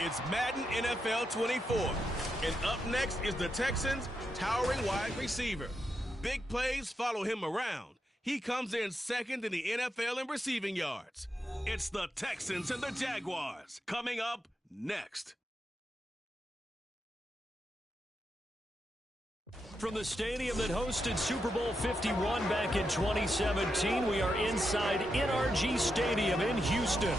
It's Madden NFL 24. And up next is the Texans' towering wide receiver. Big plays follow him around. He comes in second in the NFL in receiving yards. It's the Texans and the Jaguars coming up next. From the stadium that hosted Super Bowl 51 back in 2017, we are inside NRG Stadium in Houston.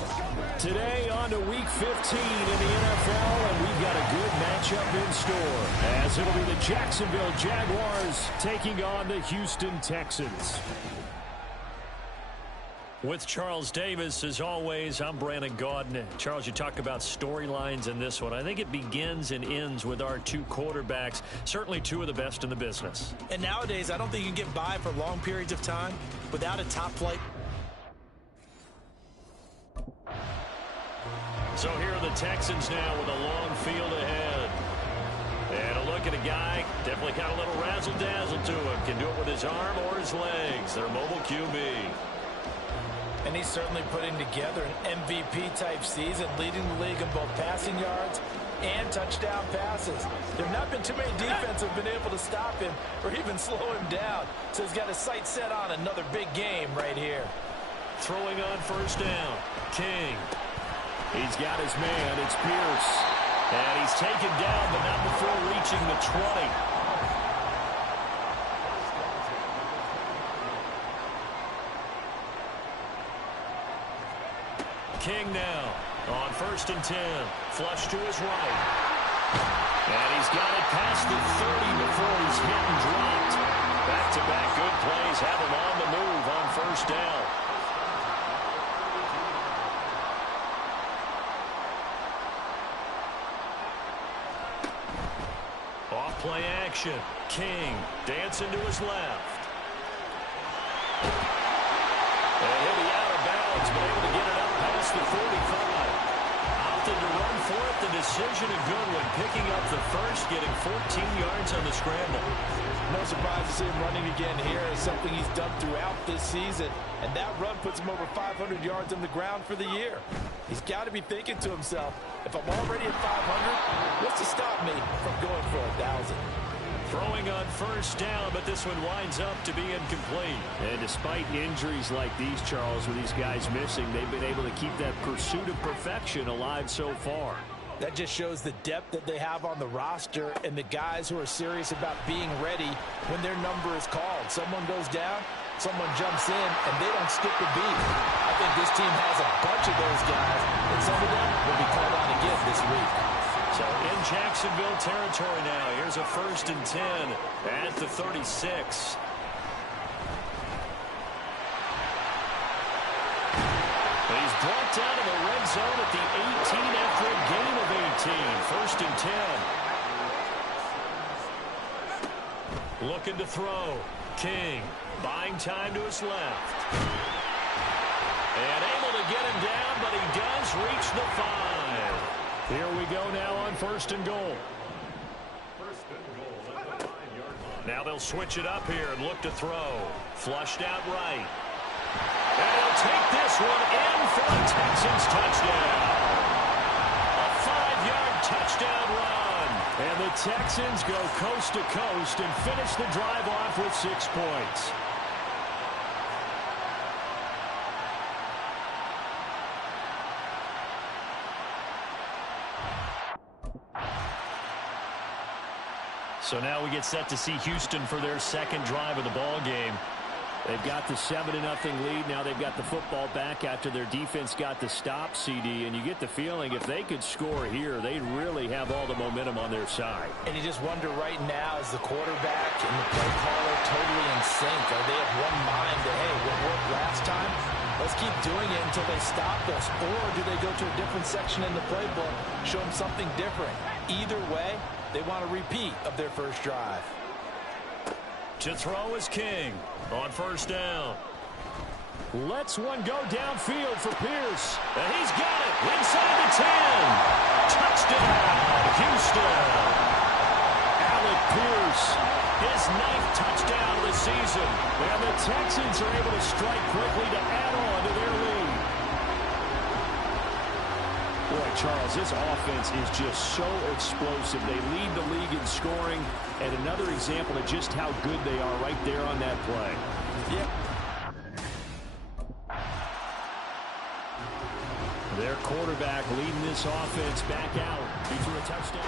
Today on to Week 15 in the NFL, and we've got a good matchup in store, as it'll be the Jacksonville Jaguars taking on the Houston Texans. With Charles Davis, as always, I'm Brandon Gaudin. Charles, you talk about storylines in this one. I think it begins and ends with our two quarterbacks, certainly two of the best in the business. And nowadays, I don't think you can get by for long periods of time without a top-flight. So here are the Texans now with a long field ahead. And a look at a guy, definitely got a little razzle-dazzle to him. Can do it with his arm or his legs. Their mobile QB. And he's certainly putting together an MVP-type season, leading the league in both passing yards and touchdown passes. There have not been too many defenses have been able to stop him or even slow him down. So he's got his sights set on another big game right here. Throwing on first down, King. He's got his man, it's Pierce. And he's taken down, but not before reaching the 20. King now on first and 10. Flush to his right. And he's got it past the 30 before he's hit and dropped. Back-to-back good plays have him on the move on first down. Off play action. King dancing to his left. And he'll be out of bounds, but able to get it up past the 45. Opted to run for it. The decision a good one. Picking up the first, getting 14 yards on the scramble. No surprise to see him running again here. It's something he's done throughout this season. And that run puts him over 500 yards on the ground for the year. He's got to be thinking to himself, if I'm already at 500, what's to stop me from going for 1,000? Throwing on first down, but this one winds up to be incomplete. And despite injuries like these, Charles, with these guys missing, they've been able to keep that pursuit of perfection alive so far. That just shows the depth that they have on the roster and the guys who are serious about being ready when their number is called. Someone goes down, someone jumps in, and they don't skip a beat. I think this team has a bunch of those guys, and some of them will be called on again this week. So in Jacksonville territory now. Here's a first and 10 at the 36. He's brought down to the red zone at the 18 after a gain of 18. First and 10. Looking to throw. King buying time to his left. And able to get him down, but he does reach the 5. Here we go now on first and goal. Now they'll switch it up here and look to throw. Flushed out right. And he'll take this one in for a Texans touchdown. A 5-yard touchdown run. And the Texans go coast to coast and finish the drive off with 6 points. So now we get set to see Houston for their second drive of the ball game. They've got the 7-0 lead. Now they've got the football back after their defense got the stop, CD. And you get the feeling if they could score here, they'd really have all the momentum on their side. And you just wonder right now, is the quarterback and the play caller totally in sync? Are they of one mind that, hey, what worked last time? Let's keep doing it until they stop us. Or do they go to a different section in the playbook, show them something different? Either way, they want a repeat of their first drive. To throw is King on first down. Lets one go downfield for Pierce. And he's got it inside the 10. Touchdown, Houston. Alec Pierce. His 9th touchdown of the season. And the Texans are able to strike quickly to add on to their lead. Boy, Charles, this offense is just so explosive. They lead the league in scoring, and another example of just how good they are right there on that play. Yep. Their quarterback leading this offense back out. He threw a touchdown.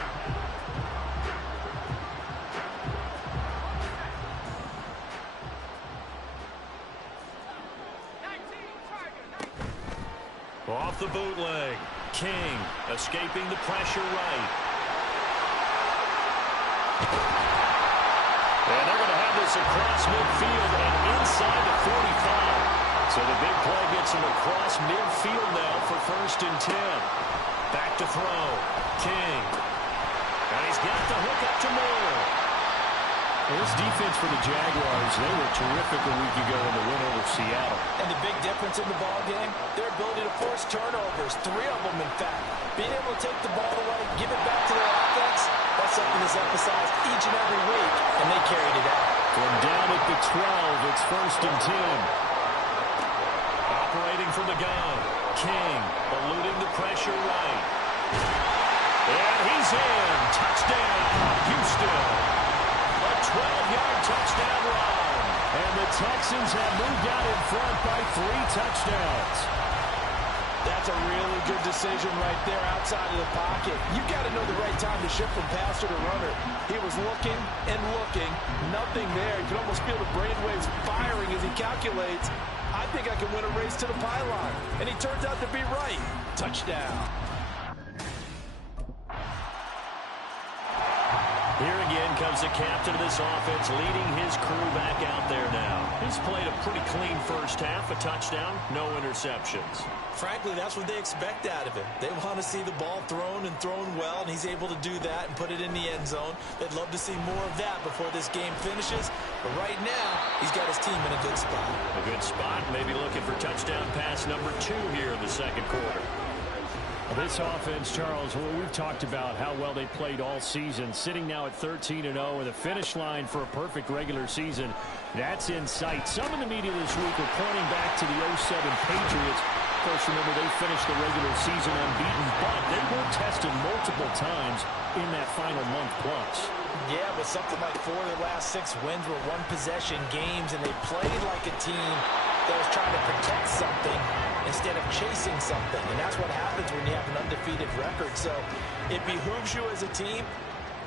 Off the bootleg. King escaping the pressure right. And they're going to have this across midfield and inside the 45. So the big play gets him across midfield now for 1st and 10. Back to throw. King. And he's got the hook up to Moore. Well, this defense for the Jaguars, they were terrific a week ago in the win over Seattle. And the big difference in the ball game, their ability to force turnovers, 3 of them in fact. Being able to take the ball away, give it back to their offense, that's something that's emphasized each and every week, and they carried it out. From down at the 12, it's 1st and 10. Operating from the gun. King eluding the pressure right. And he's in. Touchdown, Houston. A 12-yard touchdown run. And the Texans have moved out in front by 3 touchdowns. That's a really good decision right there outside of the pocket. You've got to know the right time to shift from passer to runner. He was looking and looking. Nothing there. You can almost feel the brainwaves firing as he calculates. I think I can win a race to the pylon. And he turns out to be right. Touchdown. Here again comes the captain of this offense, leading his crew back out there now. He's played a pretty clean first half, a touchdown, no interceptions. Frankly, that's what they expect out of him. They want to see the ball thrown and thrown well, and he's able to do that and put it in the end zone. They'd love to see more of that before this game finishes. But right now, he's got his team in a good spot. A good spot, maybe looking for touchdown pass number 2 here in the second quarter. This offense, Charles, well, we've talked about how well they played all season, sitting now at 13-0 with a finish line for a perfect regular season. That's in sight. Some in the media this week are pointing back to the 07 Patriots. Of course, remember, they finished the regular season unbeaten, but they were tested multiple times in that final month plus. Yeah, but something like 4 of their last 6 wins were one-possession games, and they played like a team that was trying to protect something instead of chasing something. And that's what happens when you have an undefeated record. So it behooves you as a team,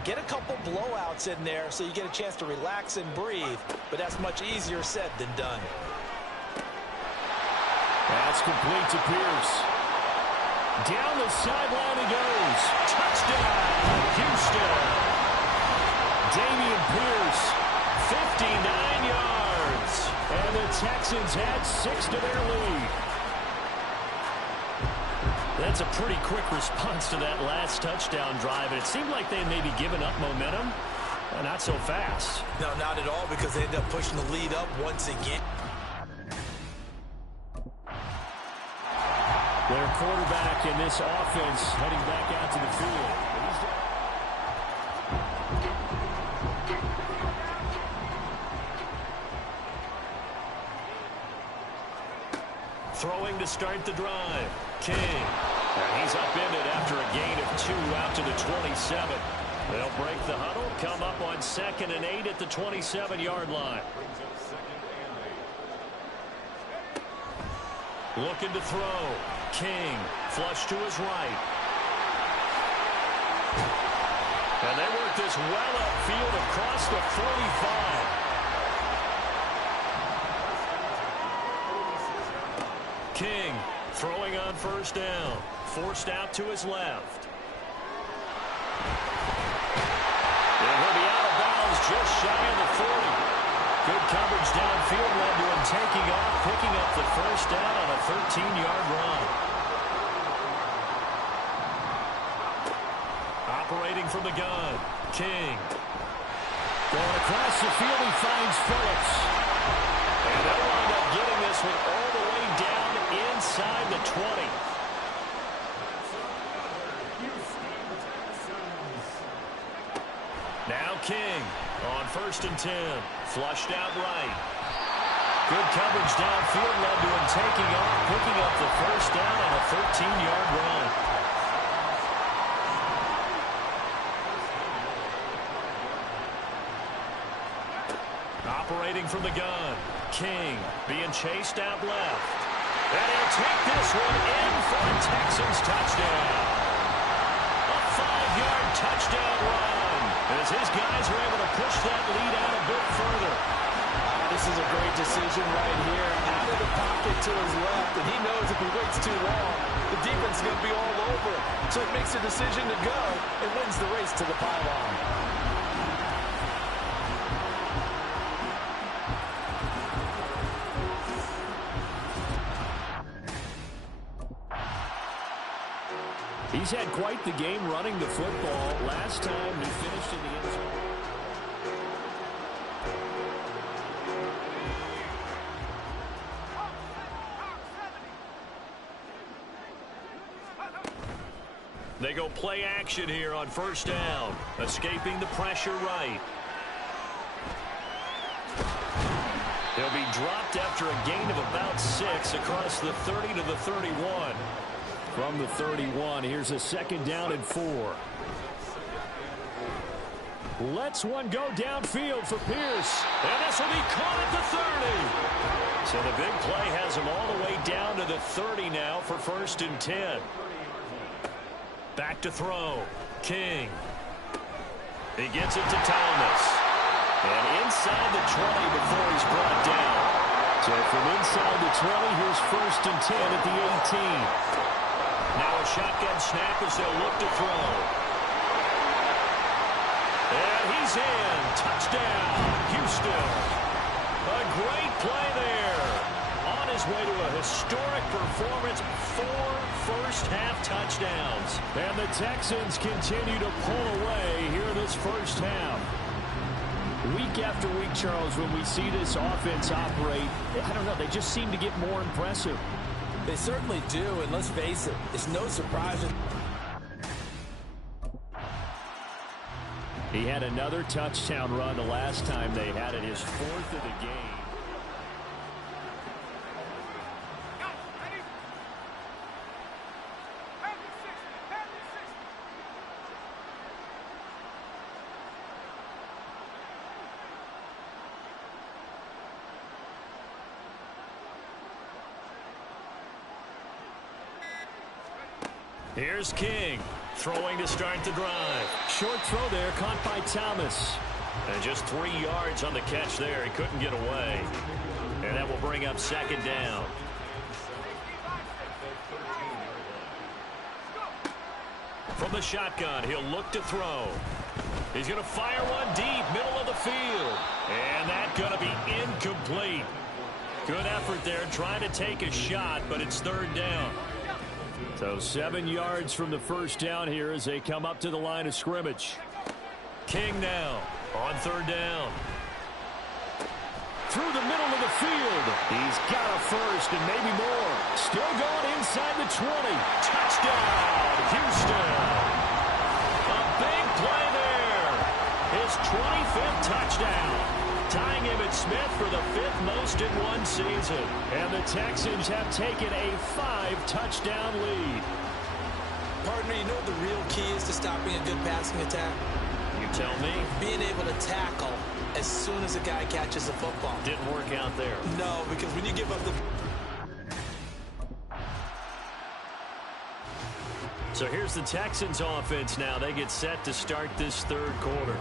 get a couple blowouts in there so you get a chance to relax and breathe. But that's much easier said than done. That's complete to Pierce. Down the sideline he goes. Touchdown, Houston. Damian Pierce, 59 yards. And the Texans add 6 to their lead. That's a pretty quick response to that last touchdown drive. And it seemed like they had maybe given up momentum. Not so fast. No, not at all, because they ended up pushing the lead up once again. Their quarterback in this offense heading back out to the field. Throwing to start the drive. King. And he's upended after a gain of 2 out to the 27. They'll break the huddle, come up on 2nd and 8 at the 27-yard line. Looking to throw. King, flush to his right. And they work this well upfield across the 45. King throwing on 1st down. Forced out to his left. And he'll be out of bounds just shy of the 40. Good coverage downfield led to him taking off, picking up the 1st down on a 13-yard run. Operating from the gun. King. Going across the field, he finds Phillips. And they'll wind up getting this one all the way down inside the 20. Now King on 1st and 10. Flushed out right. Good coverage downfield led to him taking off, picking up the 1st down on a 13-yard run. Operating from the gun. King being chased out left. And he'll take this one in for a Texans touchdown. A 5-yard touchdown run as his guys are able to push that lead out a bit further. This is a great decision right here. Out of the pocket to his left, and he knows if he waits too long, the defense is going to be all over him. So he makes a decision to go and wins the race to the pylon. He's had quite the game running the football. Last time he finished in the end zone. They go play action here on first down. Escaping the pressure right. He'll be dropped after a gain of about 6 across the 30 to the 31. From the 31, here's a second down and 4. Lets one go downfield for Pierce. And this will be caught at the 30. So the big play has him all the way down to the 30 now for first and 10. Back to throw. King. He gets it to Thomas. And inside the 20 before he's brought down. So from inside the 20, here's first and 10 at the 18. Now a shotgun snap as they'll look to throw. And he's in. Touchdown, Houston. A great play there. On his way to a historic performance, 4 first-half touchdowns. And the Texans continue to pull away here in this first half. Week after week, Charles, when we see this offense operate, I don't know, they just seem to get more impressive. They certainly do, and let's face it, it's no surprise. He had another touchdown run the last time they had it, his 4th of the game. Here's King, throwing to start the drive. Short throw there, caught by Thomas. And just 3 yards on the catch there. He couldn't get away. And that will bring up second down. From the shotgun, he'll look to throw. He's going to fire one deep, middle of the field. And that's going to be incomplete. Good effort there, trying to take a shot, but it's third down. So 7 yards from the first down here as they come up to the line of scrimmage. King now on third down. Through the middle of the field. He's got a first and maybe more. Still going inside the 20. Touchdown, Houston. A big play there. His 25th touchdown. Tying him at Smith for the 5th most in one season. And the Texans have taken a 5-touchdown lead. Partner, you know what the real key is to stopping a good passing attack? You tell me. Being able to tackle as soon as a guy catches the football. Didn't work out there. No, because when you give up the... So here's the Texans offense now. They get set to start this third quarter.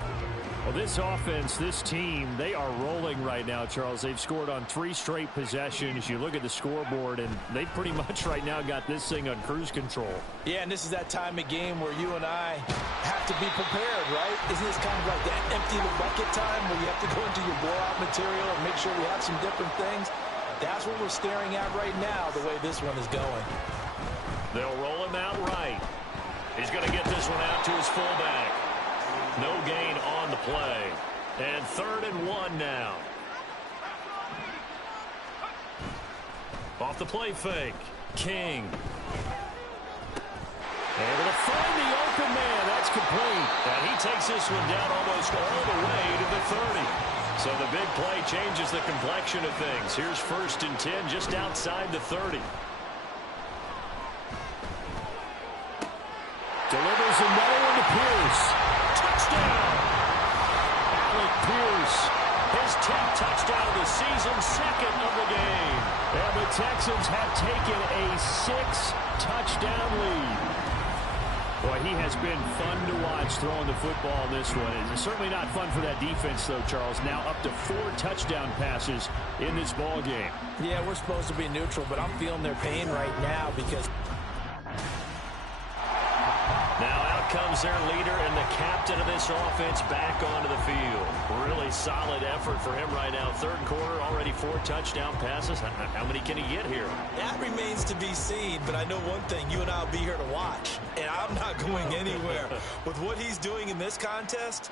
Well, this offense, this team, they are rolling right now, Charles. They've scored on 3 straight possessions. You look at the scoreboard, and they pretty much right now got this thing on cruise control. Yeah, and this is that time of game where you and I have to be prepared, right? Isn't this kind of like that empty the bucket time where you have to go into your blowout material and make sure we have some different things? That's what we're staring at right now, the way this one is going. They'll roll him out right. He's going to get this one out to his fullback. No gain on the play. And 3rd and 1 now. Off the play fake. King. Able to find the open man. That's complete. And he takes this one down almost all the way to the 30. So the big play changes the complexion of things. Here's 1st and 10 just outside the 30. Delivers another one to Pierce. Touchdown! Alec Pierce His 10th touchdown of the season, second of the game. And the Texans have taken a 6-touchdown lead. Boy, he has been fun to watch throwing the football in this one. It's certainly not fun for that defense, though, Charles. Now up to 4 touchdown passes in this ball game. Yeah, we're supposed to be neutral, but I'm feeling their pain right now because... Now out comes their leader and the captain of this offense back onto the field. Really solid effort for him right now. Third quarter, already 4 touchdown passes. How many can he get here? That remains to be seen, but I know one thing. You and I will be here to watch, and I'm not going anywhere. With what he's doing in this contest,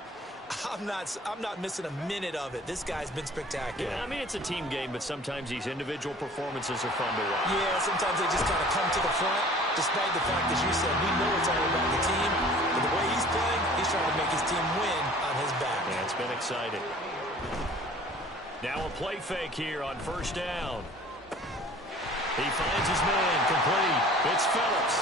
I'm not missing a minute of it. This guy's been spectacular. Yeah, I mean, it's a team game, but sometimes these individual performances are fun to watch. Yeah, sometimes they just kind of come to the front, despite the fact, as you said, we know it's all about the team. But the way he's playing, he's trying to make his team win on his back. Yeah, it's been exciting. Now a play fake here on first down. He finds his man, complete. It's Phillips.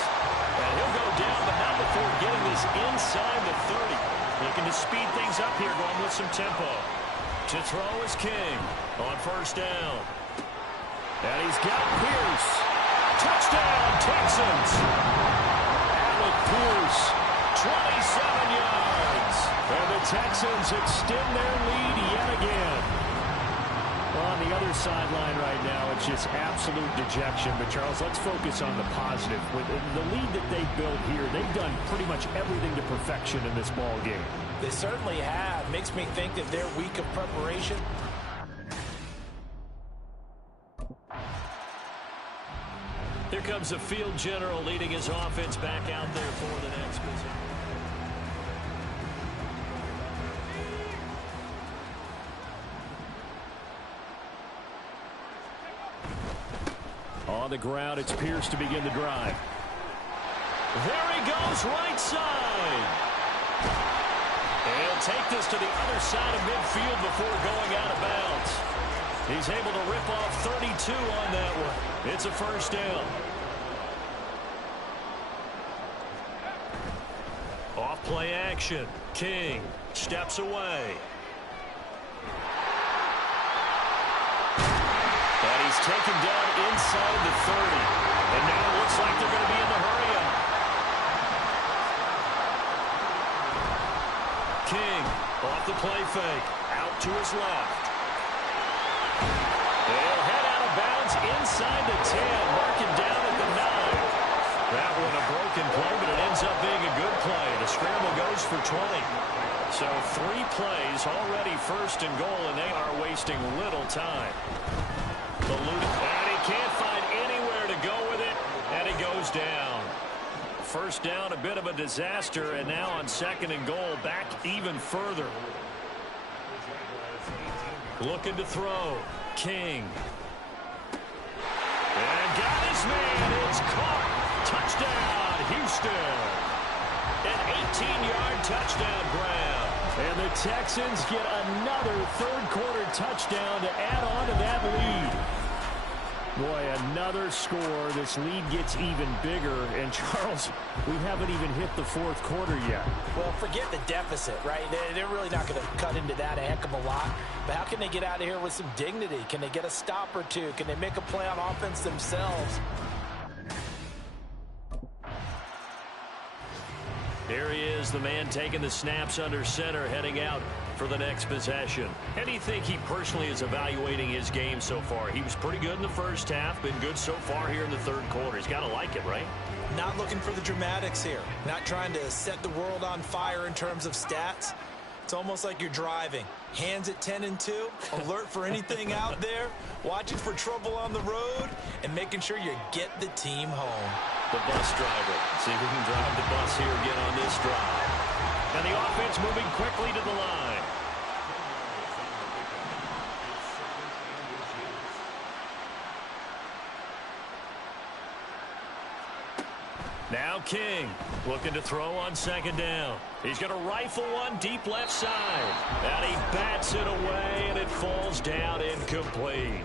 And he'll go down, but not before getting this inside the 30. Looking to speed things up here, going with some tempo. To throw is King on first down. And he's got Pierce. Touchdown, Texans. Alec Pierce, 27 yards. And the Texans extend their lead yet again. On the other sideline right now, it's just absolute dejection. But, Charles, let's focus on the positive. With the lead that they built here, they've done pretty much everything to perfection in this ball game. They certainly have. Makes me think that their week of preparation. Here comes the field general leading his offense back out there for the next position. On the ground, it's Pierce to begin the drive. There he goes, right side. He'll take this to the other side of midfield before going out of bounds. He's able to rip off 32 on that one. It's a first down. Off play action. King steps away. And he's taken down inside the 30. And now it looks like they're going to be in the hurry-up. King off the play fake. Out to his left. They'll head out of bounds inside the 10. Marking down at the 9. That one a broken play, but it ends up being a good play. The scramble goes for 20. So 3 plays already first and goal, and they are wasting little time. And he can't find anywhere to go with it, and he goes down. First down, a bit of a disaster, and now on second and goal, back even further. Looking to throw. King. And got his man. It's caught. Touchdown, Houston. An 18-yard touchdown grab. And the Texans get another third-quarter touchdown to add on to that lead. Boy, another score. This lead gets even bigger. And, Charles, we haven't even hit the fourth quarter yet. Well, forget the deficit, right? They're really not going to cut into that a heck of a lot. But how can they get out of here with some dignity? Can they get a stop or two? Can they make a play on offense themselves? Here he is, the man taking the snaps under center, heading out for the next possession. How do you think he personally is evaluating his game so far? He was pretty good in the first half, been good so far here in the third quarter. He's got to like it, right? Not looking for the dramatics here. Not trying to set the world on fire in terms of stats. It's almost like you're driving. Hands at 10 and 2, alert for anything out there, watching for trouble on the road, and making sure you get the team home. The bus driver. See if we can drive the bus here again on this drive. And the offense moving quickly to the line. Now King looking to throw on second down. He's going to rifle one deep left side. And he bats it away, and it falls down incomplete.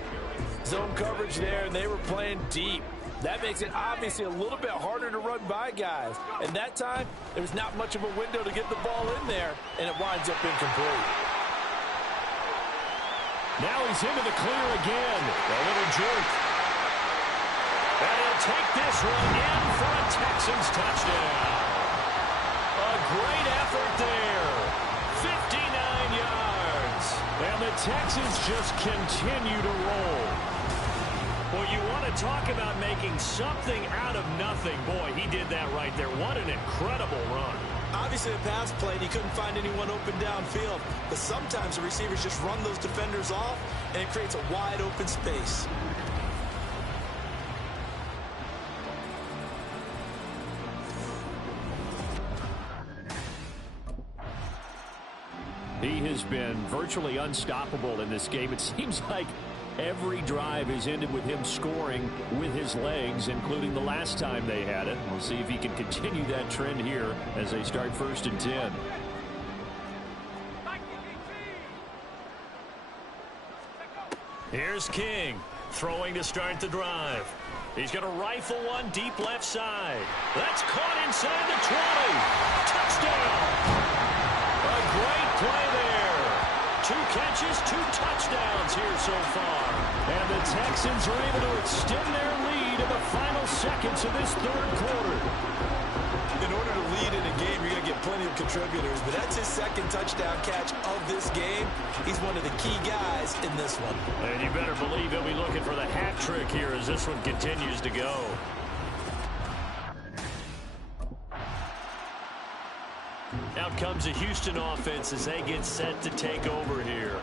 Zone coverage there, and they were playing deep. That makes it obviously a little bit harder to run by guys. And that time, there was not much of a window to get the ball in there, and it winds up incomplete. Now he's into the clear again. A little jerk. And he'll take this one in for a Texans touchdown. A great effort there. 59 yards. And the Texans just continue to roll. Well, you want to talk about making something out of nothing. Boy, he did that right there. What an incredible run. Obviously a pass play, and he couldn't find anyone open downfield. But sometimes the receivers just run those defenders off, and it creates a wide open space. He has been virtually unstoppable in this game. It seems like every drive has ended with him scoring with his legs, including the last time they had it. We'll see if he can continue that trend here as they start 1st and 10. Here's King throwing to start the drive. He's going to rifle one deep left side. That's caught inside the 20. Touchdown. A great play there. 2 catches, 2 touchdowns here so far. And the Texans are able to extend their lead in the final seconds of this 3rd quarter. In order to lead in a game, you're going to get plenty of contributors, but that's his 2nd touchdown catch of this game. He's one of the key guys in this one. And you better believe he'll be looking for the hat trick here as this one continues to go. Out comes a Houston offense as they get set to take over here.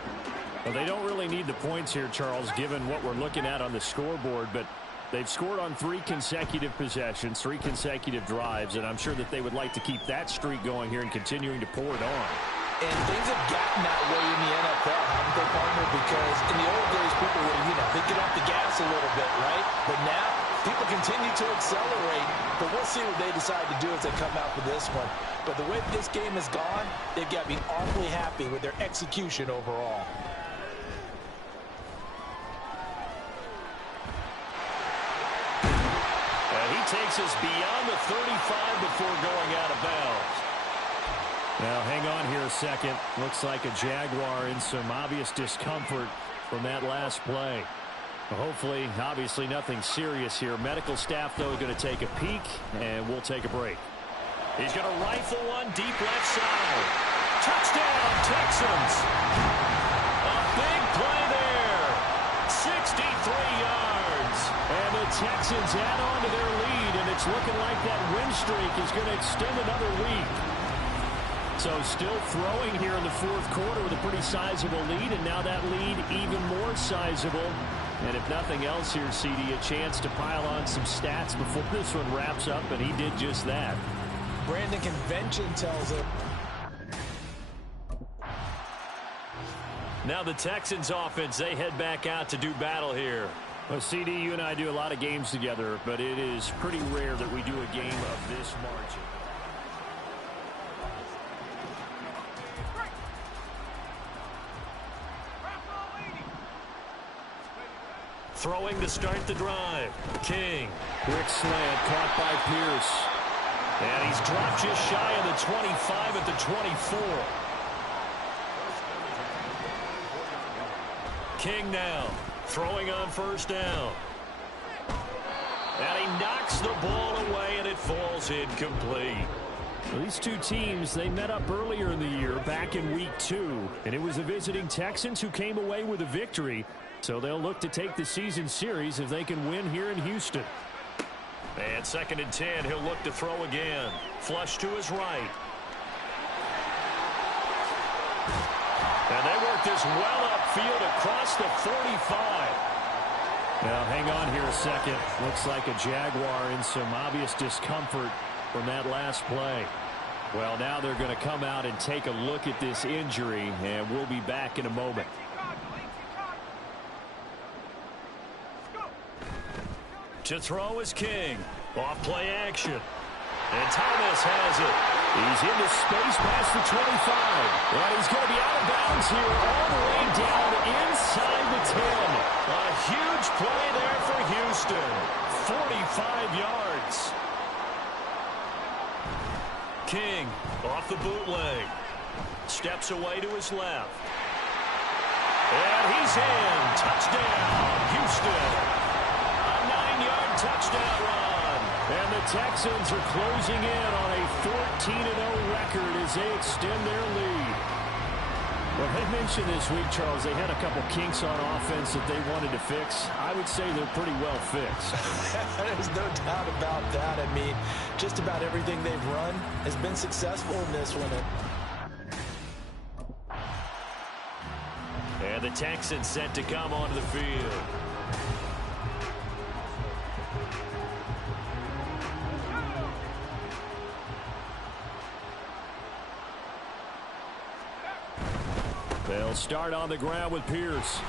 Well, they don't really need the points here, Charles, given what we're looking at on the scoreboard, but they've scored on 3 consecutive possessions, 3 consecutive drives, and I'm sure that they would like to keep that streak going here and continuing to pour it on. And things have gotten that way in the NFL, haven't they, partner? Because in the old days, people would, they'd get off the gas a little bit, right? But now, people continue to accelerate, but we'll see what they decide to do as they come out for this one. But the way this game has gone, they've got to be awfully happy with their execution overall. And he takes us beyond the 35 before going out of bounds. Now, hang on here a second. Looks like a Jaguar in some obvious discomfort from that last play. Hopefully, obviously nothing serious here. Medical staff, though, going to take a peek, and we'll take a break. He's going to rifle one deep left side. Touchdown, Texans. A big play there. 63 yards. And the Texans add on to their lead, and it's looking like that win streak is going to extend another week. So still throwing here in the 4th quarter with a pretty sizable lead, and now that lead even more sizable. And if nothing else here, CD, a chance to pile on some stats before this one wraps up, and he did just that. Brandon, convention tells it. Now the Texans offense, they head back out to do battle here. Well, CD, you and I do a lot of games together, but it is pretty rare that we do a game of this margin. Throwing to start the drive. King. Quick slant caught by Pierce. And he's dropped just shy of the 25 at the 24. King now throwing on 1st down. And he knocks the ball away, and it falls incomplete. Well, these two teams, they met up earlier in the year, back in week 2. And it was the visiting Texans who came away with a victory. So they'll look to take the season series if they can win here in Houston. And 2nd and 10, he'll look to throw again. Flush to his right. And they work this well upfield across the 45. Now, hang on here a second. Looks like a Jaguar in some obvious discomfort from that last play. Well, now they're going to come out and take a look at this injury, and we'll be back in a moment. To throw is King. Off play action. And Thomas has it. He's into space past the 25. And he's going to be out of bounds here all the way down inside the 10. A huge play there for Houston. 45 yards. King off the bootleg. Steps away to his left. And he's in. Touchdown, Houston. A 9-yard touchdown run. And the Texans are closing in on a 14-0 record as they extend their lead. Well, they mentioned this week, Charles, they had a couple kinks on offense that they wanted to fix. I would say they're pretty well fixed. There's no doubt about that. I mean, just about everything they've run has been successful in this one. And the Texans set to come onto the field. They'll start on the ground with Pierce.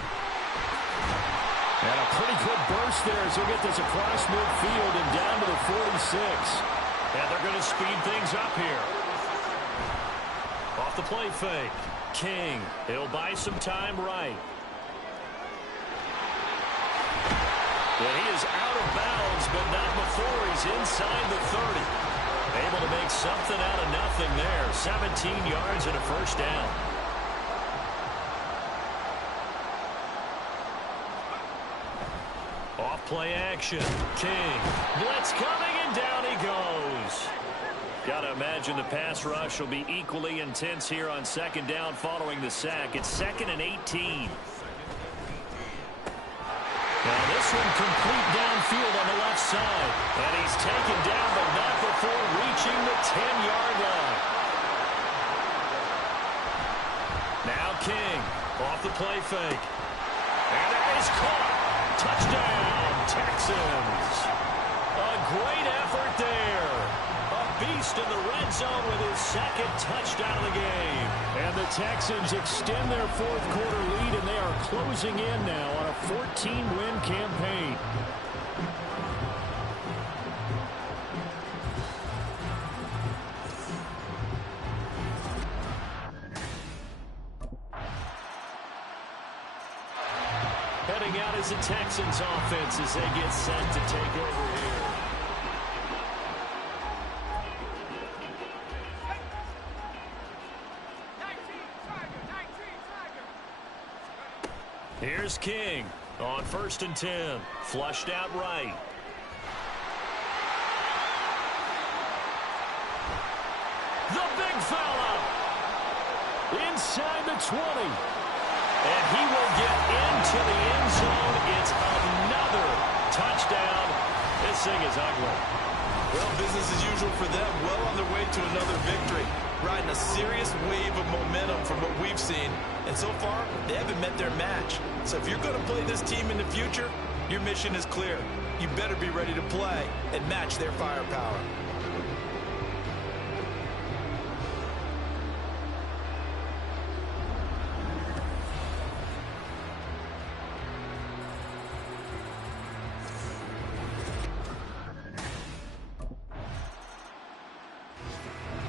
And a pretty good burst there as he'll get this across midfield and down to the 46. And they're going to speed things up here. Off the play fake. King. He'll buy some time right. And he is out of bounds, but not before he's inside the 30. Able to make something out of nothing there. 17 yards and a first down. Off play action. King. Blitz coming, and down he goes. Got to imagine the pass rush will be equally intense here on second down following the sack. It's 2nd and 18. Now this one complete downfield on the left side. And he's taken down, but not before reaching the 10-yard line. Now King. Off the play fake. And that is caught. Touchdown, Texans. A great effort there. A beast in the red zone with his 2nd touchdown of the game. And the Texans extend their 4th quarter lead, and they are closing in now on a 14-win campaign. Heading out is the Texans offense as they get set to take over here. Here's King on 1st and 10. Flushed out right. The big fella inside the 20. And he will get into the end zone. It's another touchdown. This thing is ugly. Well, business as usual for them. Well on their way to another victory. Riding a serious wave of momentum from what we've seen. And so far, they haven't met their match. So if you're going to play this team in the future, your mission is clear. You better be ready to play and match their firepower.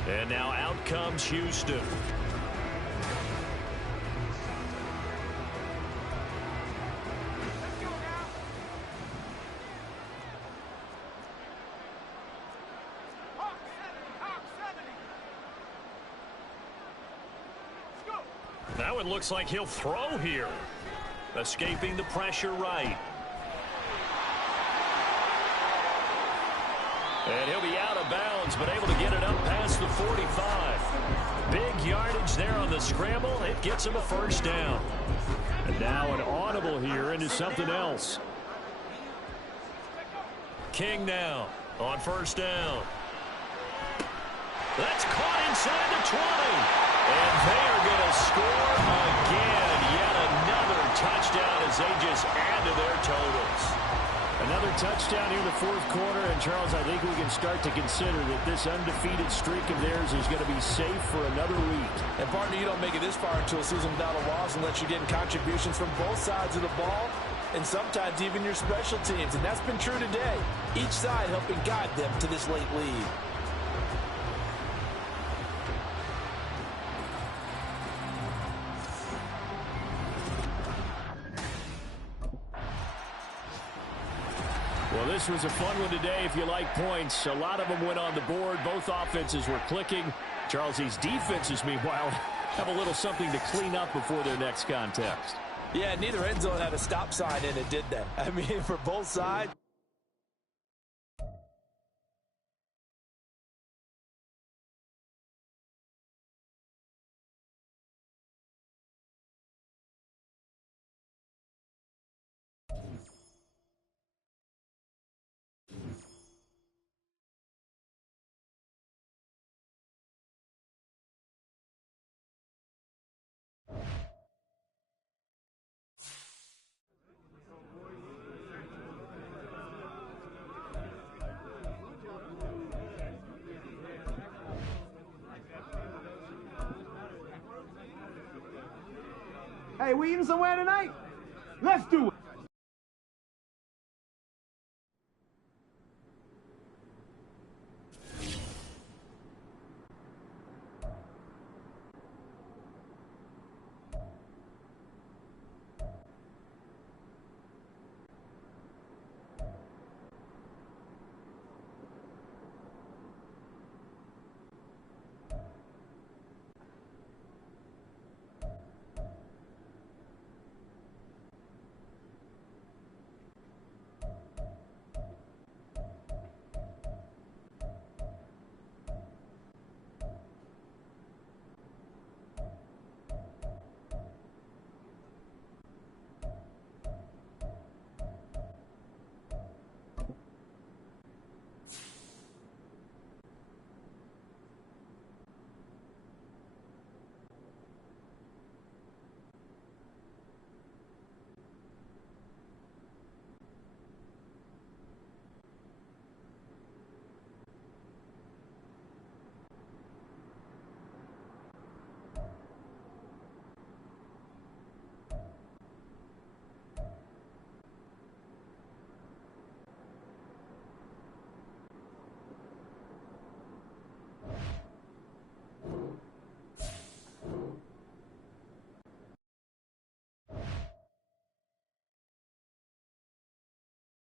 And now out comes Houston. Now it looks like he'll throw here. Escaping the pressure right. And he'll be out of bounds, but able to get it up past the 45. Big yardage there on the scramble. It gets him a first down. And now an audible here into something else. King now on 1st down. That's caught inside the 20. And they are going to score again. Yet another touchdown as they just add to their totals. Another touchdown here in the 4th quarter. And, Charles, I think we can start to consider that this undefeated streak of theirs is going to be safe for another week. And, partner, you don't make it this far into a season without a loss unless you're getting contributions from both sides of the ball and sometimes even your special teams. And that's been true today. Each side helping guide them to this late lead. Well, this was a fun one today if you like points. A lot of them went on the board. Both offenses were clicking. Charles, these defenses, meanwhile, have a little something to clean up before their next contest. Yeah, neither end zone had a stop sign in it, did they? I mean, for both sides. Hey, we eating somewhere tonight? Let's do it.